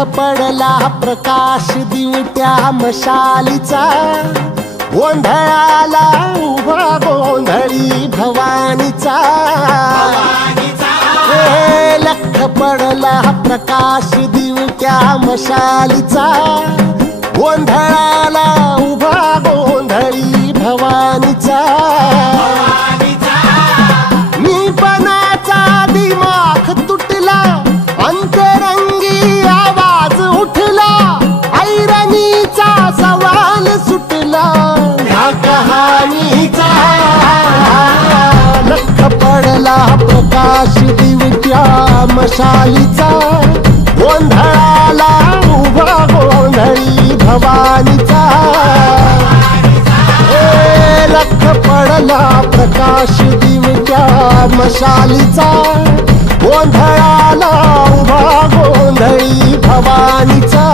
पडला प्रकाश दिवट्या मशालीचा, गोंधळाला उभा गोंधळी भवानीचा। लख पडला प्रकाश दिवट्या मशालीचा, गोंधळाला उभा गोंधळी भवानीचा। मीपणाचा दिमाग तुटला, अंतरंगी आवाज उठला, ऐरणीचा सवाल सुटला ह्या कहाणीचा। लख पडला प्रकाश दिवट्या मशालीचा, गोंधळाला उभा गोंधळी भवानीचा। लख पडला प्रकाश दिवट्या मशालीचा, गोंधळाला उभा गोंधळी भवानीचा।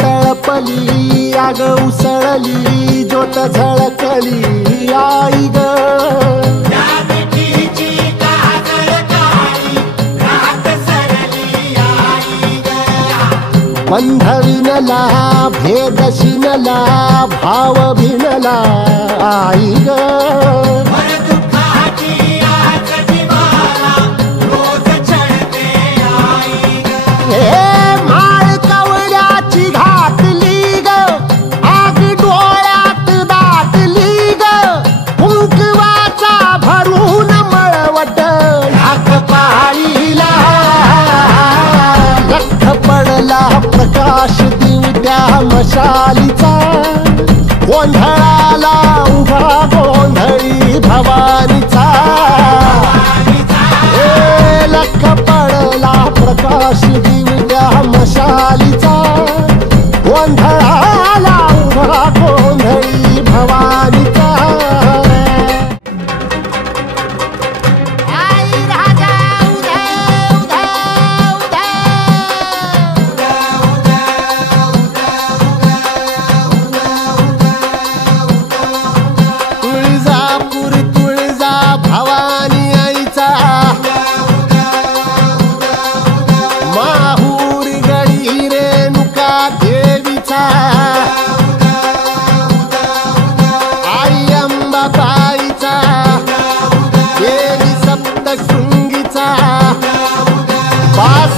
तळपली आग उसळली, ज्योत झळकली आई ग। बंध विणला भेद शिनला, भाव भिनला आई ग। प्रकाश दिवट्या मशालीचा, गोंधळाला उभा गोंधळी भवानीचा। लख पडला प्रकाश दिवट्या मशालीचा, गोंधळाला उभा गोंधळी भवानीचा।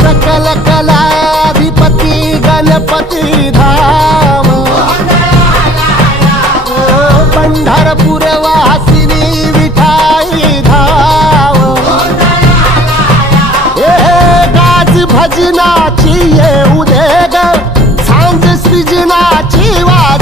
सकल कलाधिपती गणपती धाम, पंढरपूर वासिनी विठाई धाम। गाज भजनाची येऊ दे ग, सांज सृजनाची वाज